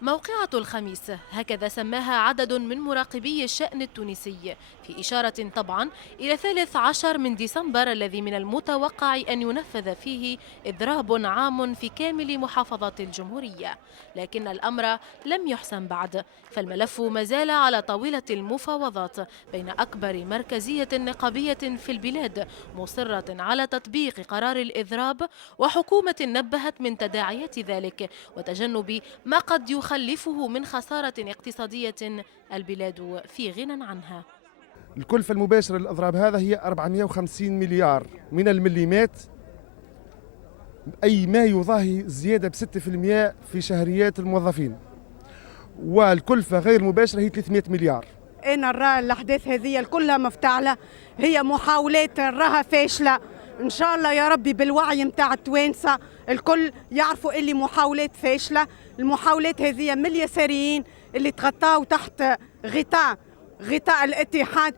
موقعة الخميس هكذا سماها عدد من مراقبي الشأن التونسي، في إشارة طبعا إلى 13 من ديسمبر الذي من المتوقع أن ينفذ فيه إضراب عام في كامل محافظات الجمهورية. لكن الأمر لم يحسم بعد، فالملف ما زال على طاولة المفاوضات بين أكبر مركزية نقابية في البلاد مصرة على تطبيق قرار الإضراب، وحكومة نبهت من تداعيات ذلك وتجنب ما قد يخلفه من خسارة اقتصادية البلاد في غنى عنها. الكلفة المباشرة للأضراب هذا هي 450 مليار من المليمات، أي ما يضاهي زيادة ب6% في شهريات الموظفين، والكلفة غير المباشرة هي 300 مليار. أنا نرى الأحداث هذه كلها مفتعلة، هي محاولات نراها فاشلة. إن شاء الله يا ربي بالوعي متاع التوانسة الكل يعرفوا اللي محاولات فاشلة. المحاولات هذه من اليساريين اللي تغطاوا تحت غطاء الاتحاد.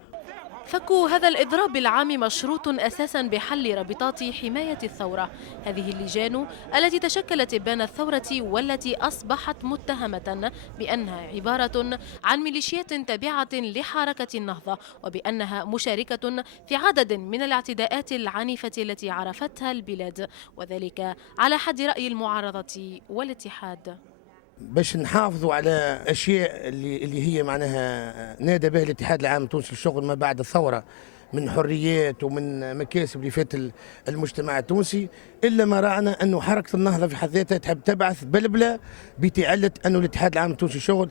فك هذا الإضراب العام مشروط أساسا بحل رابطات حماية الثورة، هذه اللجان التي تشكلت إبان الثورة والتي أصبحت متهمة بأنها عبارة عن ميليشيات تابعة لحركة النهضة، وبأنها مشاركة في عدد من الاعتداءات العنيفة التي عرفتها البلاد، وذلك على حد رأي المعارضة والاتحاد. باش نحافظوا على اشياء اللي هي معناها نادى بها الاتحاد العام التونسي للشغل ما بعد الثوره من حريات ومن مكاسب اللي فات المجتمع التونسي، الا ما رانا انه حركه النهضه في حد ذاتها تحب تبعث بلبله بتعله انه الاتحاد العام التونسي للشغل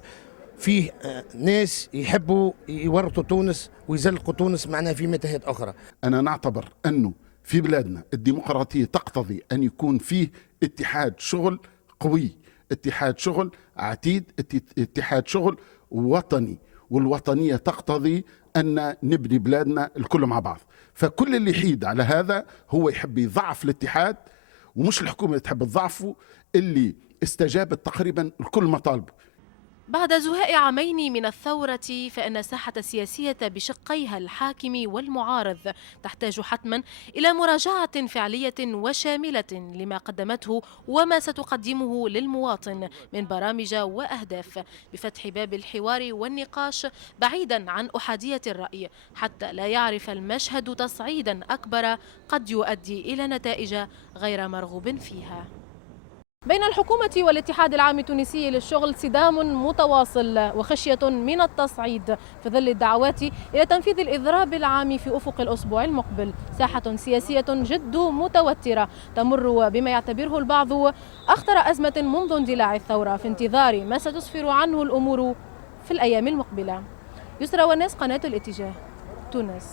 فيه ناس يحبوا يورطوا تونس ويزلقوا تونس معناها في متاهات اخرى. انا نعتبر انه في بلادنا الديمقراطيه تقتضي ان يكون فيه اتحاد شغل قوي، اتحاد شغل عتيد، اتحاد شغل وطني، والوطنية تقتضي أن نبني بلادنا الكل مع بعض. فكل اللي يحيد على هذا هو يحب يضعف الاتحاد، ومش الحكومة اللي تحب تضعفه، اللي استجابت تقريبا الكل مطالبه. بعد زهاء عامين من الثورة فإن الساحة السياسية بشقيها الحاكم والمعارض تحتاج حتما إلى مراجعة فعلية وشاملة لما قدمته وما ستقدمه للمواطن من برامج وأهداف، بفتح باب الحوار والنقاش بعيدا عن أحادية الرأي، حتى لا يعرف المشهد تصعيدا أكبر قد يؤدي إلى نتائج غير مرغوب فيها. بين الحكومة والاتحاد العام التونسي للشغل صدام متواصل وخشية من التصعيد في ظل الدعوات إلى تنفيذ الإضراب العام في أفق الأسبوع المقبل. ساحة سياسية جد متوترة تمر بما يعتبره البعض أخطر أزمة منذ اندلاع الثورة، في انتظار ما ستسفر عنه الأمور في الأيام المقبلة. يسرى والناس، قناة الاتجاه، تونس.